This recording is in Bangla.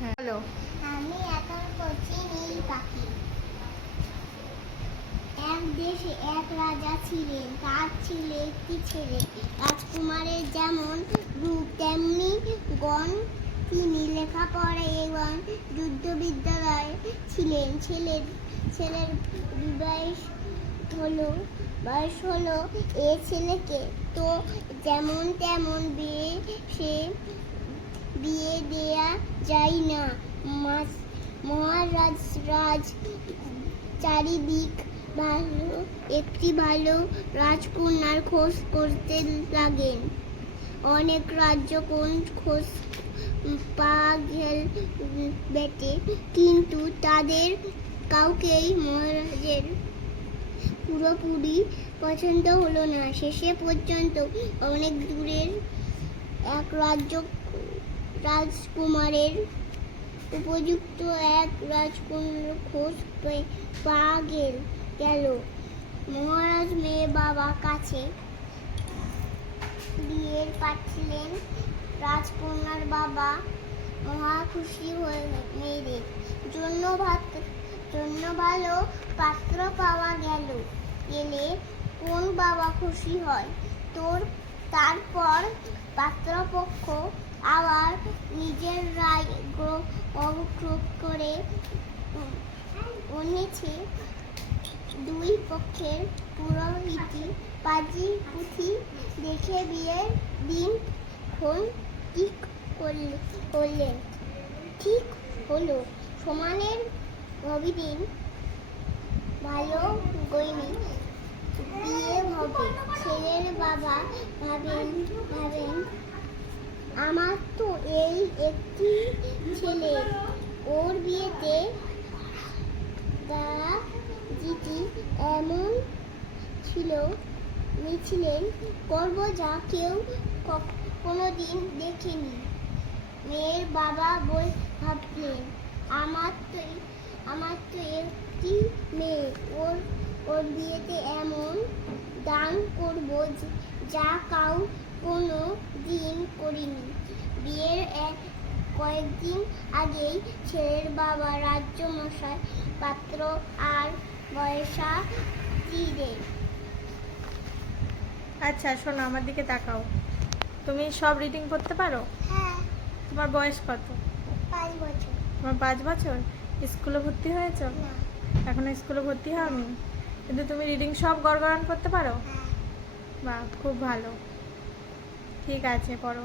হ্যাঁ। হ্যালো আমি এখন করছি নীল পাখি। এক দেশে এক রাজা ছিলেন তার ছিল একটি ছেলে। রাজকুমারের যেমন রূপ তেমনি গণ। তিনি লেখাপড়া এবং যুদ্ধবিদ্যালয়ে ছিলেন। ছেলের ছেলের বয়স হলো বয়স হলো এ ছেলেকে। তো যেমন তেমন বিয়ে সে বিয়ে দেয়া যায় না। মহারাজ রাজ চারিদিক ভালো, একটি ভালো রাজকন্যার খোঁজ করতে লাগেন। অনেক রাজ্য কোন খোঁজ পা গেল বেটে, কিন্তু তাদের কাউকেই মহারাজের পুরোপুরি পছন্দ হলো না। শেষে পর্যন্ত অনেক দূরের এক রাজ্য রাজকুমারের উপযুক্ত এক রাজকুমার খোঁজ পাওয়া গেল গেল। মহারাজ মেয়ে বাবা কাছে বিয়ের পাঠালেন। রাজকন্যার বাবা মহা খুশি হয়ে মেয়েদের জন্য ভাত জন্য ভালো পাত্র পাওয়া গেল। গেলে কোন বাবা খুশি হয়? তোর, তারপর পাত্রপক্ষ নিজের রায় অগ্রহ করে এনেছে দুই পক্ষের পুরোহিতি পাজি পুঁথি দেখে বিয়ের দিন ক্ষণ ঠিক করলেন। ঠিক হলো। সমানের রবিদিন ভালো গইনি বিয়ে হবে। ছেলের বাবা ভাবেন ভাবেন আমার তো এই একটি ছেলে। ওর বিয়েতে দাদা জিটি এমন ছিল মিছিলেন করব যা কেউ ক- কোনোদিন দেখেনি। মেয়ের বাবা বই ভাবলেন, আমার তো আমার তো একটি মেয়ে। ওর ওর বিয়েতে এমন দান করব যে- যা কাউ কোনো দিন করিনি। বিয়ের এক কয়েকদিন আগেই ছেলের বাবা রাজ্যমশাই পাত্র আর বয়সা দিলেন আচ্ছা শোনো আমার দিকে তাকাও। তুমি সব রিডিং করতে পারো? হ্যাঁ। তোমার বয়স কত? পাঁচ বছর। তোমার পাঁচ বছর? স্কুলে ভর্তি হয়েছ? না। এখনও স্কুলে ভর্তি হওনি? কিন্তু তুমি রিডিং সব গড়গড়ান করতে পারো? বা খুব ভালো। ঠিক আছে পড়ো।